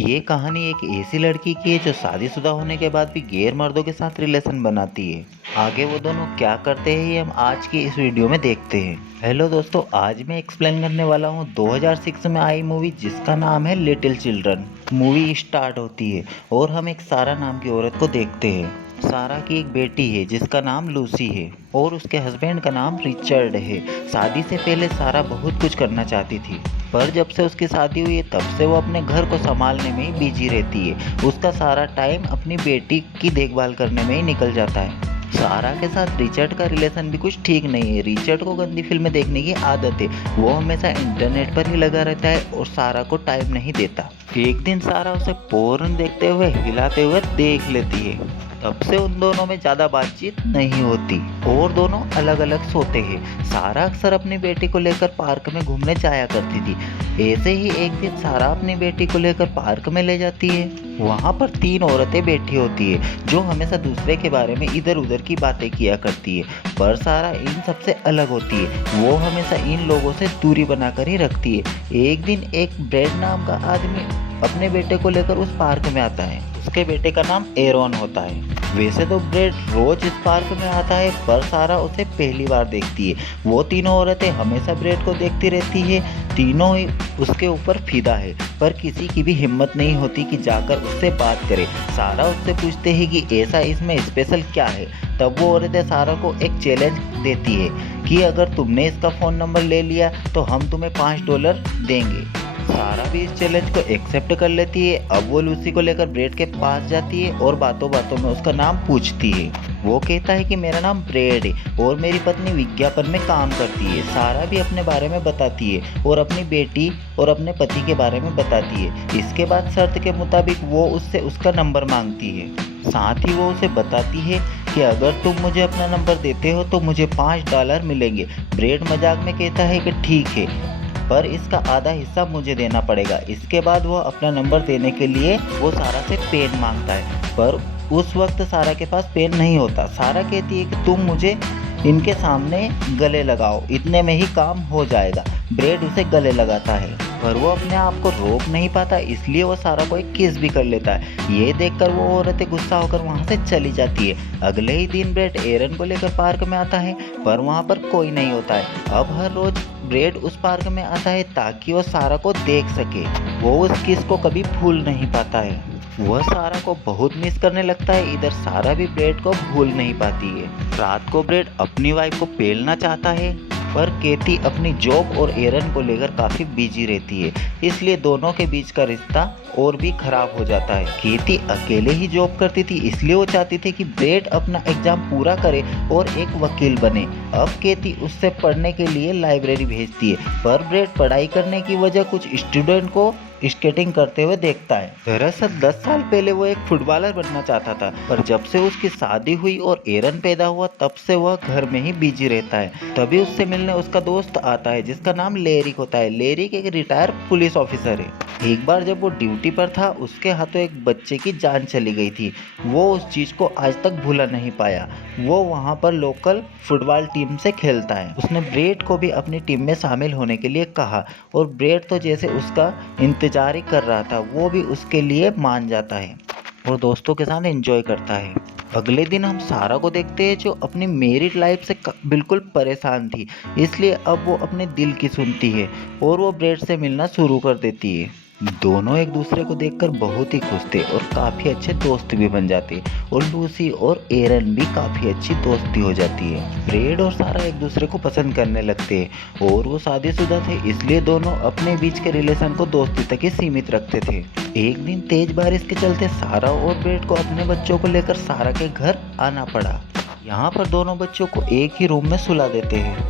ये कहानी एक ऐसी लड़की की है जो शादीशुदा होने के बाद भी गैर मर्दों के साथ रिलेशन बनाती है। आगे वो दोनों क्या करते हैं ये हम आज की इस वीडियो में देखते हैं। हेलो दोस्तों, आज मैं एक्सप्लेन करने वाला हूँ 2006 में आई मूवी जिसका नाम है लिटिल चिल्ड्रन। मूवी स्टार्ट होती है और हम एक सारा नाम की औरत को देखते हैं। सारा की एक बेटी है जिसका नाम लूसी है और उसके हस्बैंड का नाम रिचर्ड है। शादी से पहले सारा बहुत कुछ करना चाहती थी, पर जब से उसकी शादी हुई है तब से वो अपने घर को संभालने में ही बिजी रहती है। उसका सारा टाइम अपनी बेटी की देखभाल करने में ही निकल जाता है। सारा के साथ रिचर्ड का रिलेशन भी कुछ ठीक नहीं है। रिचर्ड को गंदी फिल्में देखने की आदत है। वो हमेशा इंटरनेट पर ही लगा रहता है और सारा को टाइम नहीं देता। एक दिन सारा उसे पोर्न देखते हुए हिलाते हुए देख लेती है। तब से उन दोनों में ज़्यादा बातचीत नहीं होती और दोनों अलग अलग सोते हैं। सारा अक्सर अपनी बेटी को लेकर पार्क में घूमने जाया करती थी। ऐसे ही एक दिन सारा अपनी बेटी को लेकर पार्क में ले जाती है। वहाँ पर 3 औरतें बैठी होती है जो हमेशा दूसरे के बारे में इधर उधर की बातें किया करती है, पर सारा इन सबसे अलग होती है। वो हमेशा इन लोगों से दूरी बनाकर ही रखती है। एक दिन एक ब्रेड नाम का आदमी अपने बेटे को लेकर उस पार्क में आता है। उसके बेटे का नाम एरोन होता है। वैसे तो ब्रेड रोज इस पार्क में आता है, पर सारा उसे पहली बार देखती है। वो तीनों औरतें हमेशा ब्रेड को देखती रहती है। तीनों ही उसके ऊपर फिदा है, पर किसी की भी हिम्मत नहीं होती कि जाकर उससे बात करे। सारा उससे पूछते हैं कि ऐसा इसमें स्पेशल क्या है। तब वो औरतें सारा को एक चैलेंज देती है कि अगर तुमने इसका फ़ोन नंबर ले लिया तो हम तुम्हें $5 देंगे। सारा भी इस चैलेंज को एक्सेप्ट कर लेती है। अब वो लूसी को लेकर ब्रेड के पास जाती है और बातों बातों में उसका नाम पूछती है। वो कहता है कि मेरा नाम ब्रेड है और मेरी पत्नी विज्ञापन में काम करती है। सारा भी अपने बारे में बताती है और अपनी बेटी और अपने पति के बारे में बताती है। इसके बाद शर्त के मुताबिक वो उससे उसका नंबर मांगती है। साथ ही वो उसे बताती है कि अगर तुम मुझे अपना नंबर देते हो तो मुझे $5 मिलेंगे। ब्रेड मजाक में कहता है कि ठीक है, पर इसका आधा हिस्सा मुझे देना पड़ेगा। इसके बाद वो अपना नंबर देने के लिए वो सारा से पेन मांगता है, पर उस वक्त सारा के पास पेन नहीं होता। सारा कहती है कि तुम मुझे इनके सामने गले लगाओ, इतने में ही काम हो जाएगा। ब्रेड उसे गले लगाता है, पर वो अपने आप को रोक नहीं पाता, इसलिए वो सारा को एक किस भी कर लेता है। ये देखकर वो औरतें गुस्सा होकर वहाँ से चली जाती है। अगले ही दिन ब्रेड एरन को लेकर पार्क में आता है, पर वहाँ पर कोई नहीं होता है। अब हर रोज ब्रेड उस पार्क में आता है ताकि वो सारा को देख सके। वो उस किस को कभी भूल नहीं पाता है। वह सारा को बहुत मिस करने लगता है। इधर सारा भी ब्रेड को भूल नहीं पाती है। रात को ब्रेड अपनी वाइफ को पेलना चाहता है, पर केटी अपनी जॉब और एरन को लेकर काफ़ी बिजी रहती है, इसलिए दोनों के बीच का रिश्ता और भी खराब हो जाता है। केटी अकेले ही जॉब करती थी, इसलिए वो चाहती थी कि ब्रेड अपना एग्जाम पूरा करे और एक वकील बने। अब केटी उससे पढ़ने के लिए लाइब्रेरी भेजती है, पर ब्रेड पढ़ाई करने की वजह कुछ स्टूडेंट को स्केटिंग करते हुए देखता है। दरअसल 10 साल पहले वो एक फुटबॉलर बनना चाहता था, पर जब से उसकी शादी हुई और एरन पैदा हुआ तब से वह घर में ही बिजी रहता है। तभी उससे मिलने उसका दोस्त आता है जिसका नाम लेरिक होता है। लेरिक एक रिटायर पुलिस ऑफिसर है। एक बार जब वो ड्यूटी पर था उसके हाथों एक बच्चे की जान चली गई थी। वो उस चीज़ को आज तक भूला नहीं पाया। वो वहाँ पर लोकल फुटबॉल टीम से खेलता है। उसने ब्रेड को भी अपनी टीम में शामिल होने के लिए कहा और ब्रेड तो जैसे उसका इंतजार ही कर रहा था, वो भी उसके लिए मान जाता है और दोस्तों के साथ एंजॉय करता है। अगले दिन हम सारा को देखते हैं जो अपनी मैरिड लाइफ से बिल्कुल परेशान थी, इसलिए अब वो अपने दिल की सुनती है और वो ब्रेड से मिलना शुरू कर देती है। दोनों एक दूसरे को देखकर बहुत ही खुश थे और काफ़ी अच्छे दोस्त भी बन जाते और लूसी और एरन भी काफ़ी अच्छी दोस्ती हो जाती है। ब्रेड और सारा एक दूसरे को पसंद करने लगते हैं और वो शादीशुदा थे, इसलिए दोनों अपने बीच के रिलेशन को दोस्ती तक ही सीमित रखते थे। एक दिन तेज बारिश के चलते सारा और ब्रेड को अपने बच्चों को लेकर सारा के घर आना पड़ा। यहाँ पर दोनों बच्चों को एक ही रूम में सुला देते हैं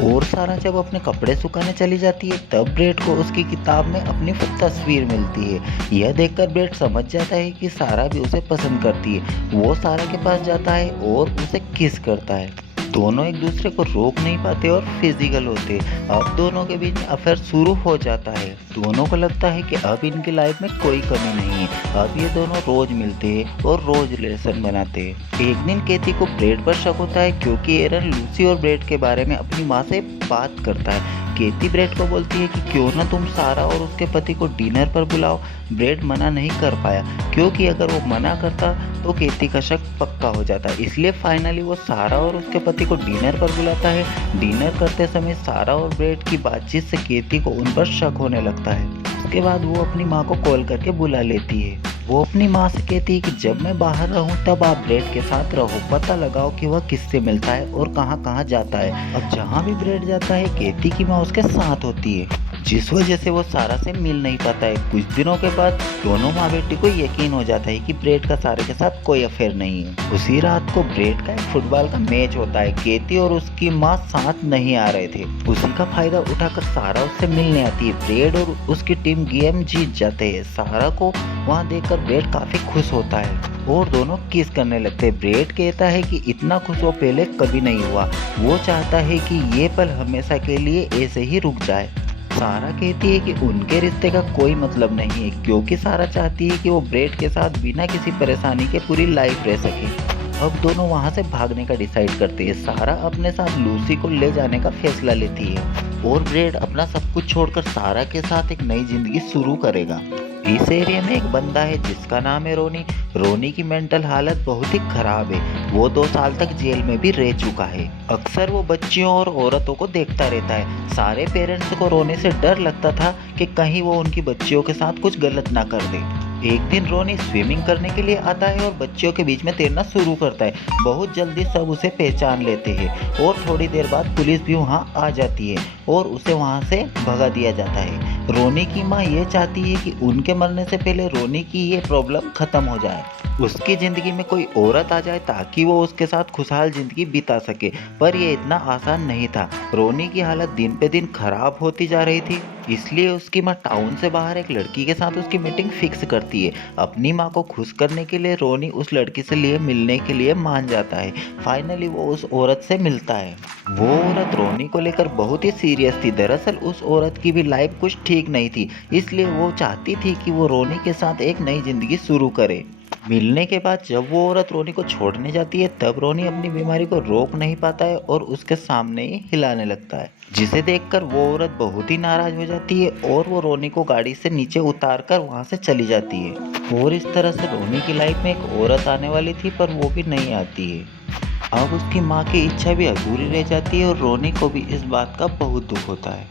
और सारा जब अपने कपड़े सुखाने चली जाती है तब ब्रेड को उसकी किताब में अपनी तस्वीर मिलती है। यह देखकर ब्रेड समझ जाता है कि सारा भी उसे पसंद करती है। वो सारा के पास जाता है और उसे किस करता है। दोनों एक दूसरे को रोक नहीं पाते और फिजिकल होते। अब दोनों के बीच में अफेयर शुरू हो जाता है। दोनों को लगता है कि अब इनकी लाइफ में कोई कमी नहीं है। अब ये दोनों रोज मिलते हैं और रोज रिलेशन बनाते हैं। एक दिन केती को ब्रेड पर शक होता है क्योंकि एरन लूसी और ब्रेड के बारे में अपनी माँ से बात करता है। केती ब्रेड को बोलती है कि क्यों ना तुम सारा और उसके पति को डिनर पर बुलाओ। ब्रेड मना नहीं कर पाया क्योंकि अगर वो मना करता तो केती का शक पक्का हो जाता, इसलिए फाइनली वो सारा और उसके पति को डिनर पर बुलाता है। डिनर करते समय सारा और ब्रेड की बातचीत से केती को उन पर शक होने लगता है। उसके बाद वो अपनी माँ को कॉल करके बुला लेती है। वो अपनी माँ से कहती है कि जब मैं बाहर रहूं तब आप ब्रेड के साथ रहो, पता लगाओ कि वह किससे मिलता है और कहाँ कहाँ जाता है। अब जहाँ भी ब्रेड जाता है केती की माँ उसके साथ होती है, जिस वजह से वो सारा से मिल नहीं पाता है। कुछ दिनों के बाद दोनों माँ बेटी को यकीन हो जाता है कि ब्रेड का सारा के साथ कोई अफेयर नहीं है। उसी रात को ब्रेड का एक फुटबॉल का मैच होता है। केती और उसकी माँ साथ नहीं आ रहे थे, उसी का फायदा उठाकर सारा उससे मिलने आती है। ब्रेड और उसकी टीम गेम जीत जाते हैं। सारा को वहाँ देखकर ब्रेड काफी खुश होता है और दोनों किस करने लगते हैं। ब्रेड कहता है कि इतना खुश वो पहले कभी नहीं हुआ, वो चाहता है कि ये पल हमेशा के लिए ऐसे ही रुक जाए। सारा कहती है कि उनके रिश्ते का कोई मतलब नहीं है क्योंकि सारा चाहती है कि वो ब्रेड के साथ बिना किसी परेशानी के पूरी लाइफ रह सके। अब दोनों वहां से भागने का डिसाइड करते हैं। सारा अपने साथ लूसी को ले जाने का फैसला लेती है और ब्रेड अपना सब कुछ छोड़कर सारा के साथ एक नई जिंदगी शुरू करेगा। इस एरिया में एक बंदा है जिसका नाम है रोनी। रोनी की मेंटल हालत बहुत ही खराब है। वो 2 साल तक जेल में भी रह चुका है। अक्सर वो बच्चियों और औरतों को देखता रहता है। सारे पेरेंट्स को रोनी से डर लगता था कि कहीं वो उनकी बच्चियों के साथ कुछ गलत ना कर दे। एक दिन रोनी स्विमिंग करने के लिए आता है और बच्चियों के बीच में तैरना शुरू करता है। बहुत जल्दी सब उसे पहचान लेते हैं और थोड़ी देर बाद पुलिस भी वहां आ जाती है और उसे वहां से भगा दिया जाता है। रोनी की माँ ये चाहती है कि उनके मरने से पहले रोनी की ये प्रॉब्लम खत्म हो जाए, उसकी ज़िंदगी में कोई औरत आ जाए ताकि वो उसके साथ खुशहाल ज़िंदगी बिता सके। पर यह इतना आसान नहीं था। रोनी की हालत दिन पे दिन खराब होती जा रही थी, इसलिए उसकी माँ टाउन से बाहर एक लड़की के साथ उसकी मीटिंग फिक्स करती है। अपनी माँ को खुश करने के लिए रोनी उस लड़की से लिए मिलने के लिए मान जाता है। फाइनली वो उस औरत से मिलता है। वो औरत रोनी को लेकर बहुत ही सीरियस थी। दरअसल उस औरत की भी लाइफ कुछ ठीक नहीं थी, इसलिए वो चाहती थी कि वो रोनी के साथ एक नई जिंदगी शुरू करे। मिलने के बाद जब वो औरत रोनी को छोड़ने जाती है तब रोनी अपनी बीमारी को रोक नहीं पाता है और उसके सामने ही हिलाने लगता है, जिसे देखकर वो औरत बहुत ही नाराज हो जाती है और वो रोनी को गाड़ी से नीचे उतार कर वहाँ से चली जाती है। और इस तरह से रोनी की लाइफ में एक औरत आने वाली थी पर वो भी नहीं आती है। अब उसकी माँ की इच्छा भी अधूरी रह जाती है और रोनी को भी इस बात का बहुत दुख होता है।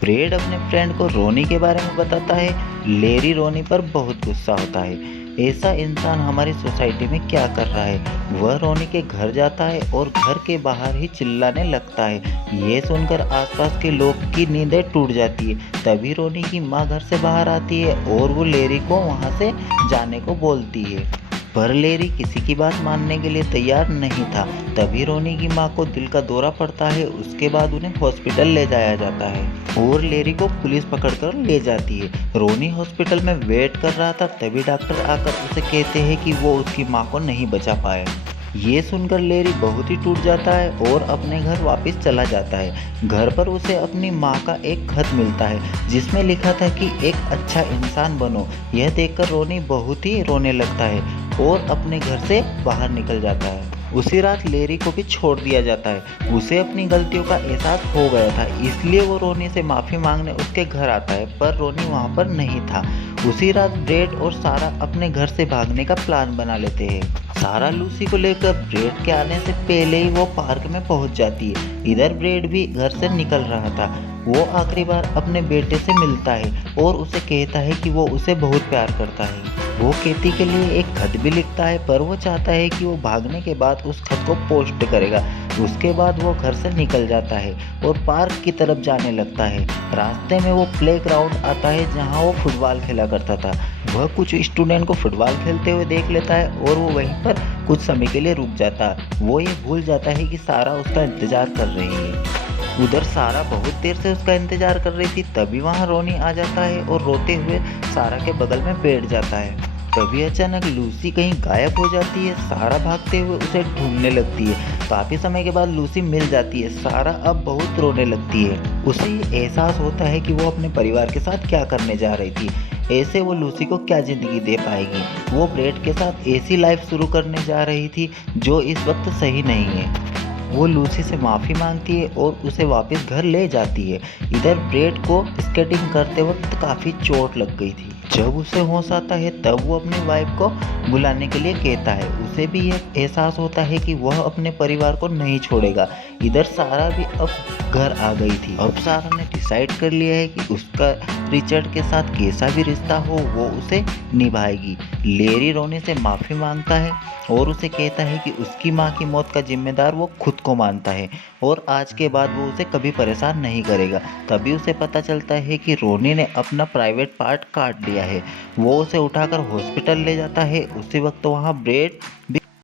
ब्रेड अपने फ्रेंड को रोनी के बारे में बताता है। लेरी रोनी पर बहुत गुस्सा होता है। ऐसा इंसान हमारी सोसाइटी में क्या कर रहा है। वह रोनी के घर जाता है और घर के बाहर ही चिल्लाने लगता है। ये सुनकर आसपास के लोग की नींदें टूट जाती है। तभी रोनी की माँ घर से बाहर आती है और वो लेरी को वहाँ से जाने को बोलती है, पर लेरी किसी की बात मानने के लिए तैयार नहीं था। तभी रोनी की माँ को दिल का दौरा पड़ता है। उसके बाद उन्हें हॉस्पिटल ले जाया जाता है और लेरी को पुलिस पकड़कर ले जाती है। रोनी हॉस्पिटल में वेट कर रहा था, तभी डॉक्टर आकर उसे कहते हैं कि वो उसकी माँ को नहीं बचा पाए। ये सुनकर लेरी बहुत ही टूट जाता है और अपने घर वापस चला जाता है। घर पर उसे अपनी माँ का एक खत मिलता है जिसमें लिखा था कि एक अच्छा इंसान बनो। यह देखकर रोनी बहुत ही रोने लगता है और अपने घर से बाहर निकल जाता है। उसी रात लेरी को भी छोड़ दिया जाता है। उसे अपनी गलतियों का एहसास हो गया था, इसलिए वो रोनी से माफ़ी मांगने उसके घर आता है, पर रोनी वहाँ पर नहीं था। उसी रात ब्रेड और सारा अपने घर से भागने का प्लान बना लेते हैं। सारा लूसी को लेकर ब्रेड के आने से पहले ही वो पार्क में पहुंच जाती है। इधर ब्रेड भी घर से निकल रहा था। वो आखिरी बार अपने बेटे से मिलता है और उसे कहता है कि वो उसे बहुत प्यार करता है। वो केती के लिए एक खत भी लिखता है, पर वो चाहता है कि वो भागने के बाद उस खत को पोस्ट करेगा। उसके बाद वो घर से निकल जाता है और पार्क की तरफ जाने लगता है। रास्ते में वो प्लेग्राउंड आता है जहाँ वो फुटबॉल खेला करता था। वह कुछ स्टूडेंट को फुटबॉल खेलते हुए देख लेता है और वो वहीं पर कुछ समय के लिए रुक जाता है। वो ये भूल जाता है कि सारा उसका इंतजार कर रही है। उधर सारा बहुत देर से उसका इंतजार कर रही थी। तभी वहाँ रोनी आ जाता है और रोते हुए सारा के बगल में बैठ जाता है। तभी अचानक लूसी कहीं गायब हो जाती है। सारा भागते हुए उसे ढूंढने लगती है। काफी समय के बाद लूसी मिल जाती है। सारा अब बहुत रोने लगती है। उसे ये एहसास होता है कि वो अपने परिवार के साथ क्या करने जा रही थी। ऐसे वो लूसी को क्या जिंदगी दे पाएगी। वो ब्रेड के साथ ऐसी लाइफ शुरू करने जा रही थी जो इस वक्त सही नहीं है। वो लूसी से माफ़ी मांगती है और उसे वापस घर ले जाती है। इधर ब्रेड को स्केटिंग करते वक्त काफ़ी चोट लग गई थी। जब उसे होश आता है तब वो अपनी वाइफ को बुलाने के लिए कहता है। उसे भी यह एहसास होता है कि वह अपने परिवार को नहीं छोड़ेगा। इधर सारा भी अब घर आ गई थी। अब सारा ने डिसाइड कर लिया है कि उसका रिचर्ड के साथ कैसा भी रिश्ता हो वो उसे निभाएगी। लेरी रोनी से माफ़ी मांगता है और उसे कहता है कि उसकी माँ की मौत का जिम्मेदार वो खुद को मानता है और आज के बाद वो उसे कभी परेशान नहीं करेगा। तभी उसे पता चलता है कि रोनी ने अपना प्राइवेट पार्ट काट लिया है। वो उसे उठाकर हॉस्पिटल ले जाता है। उसी वक्त वहाँ ब्रेड भी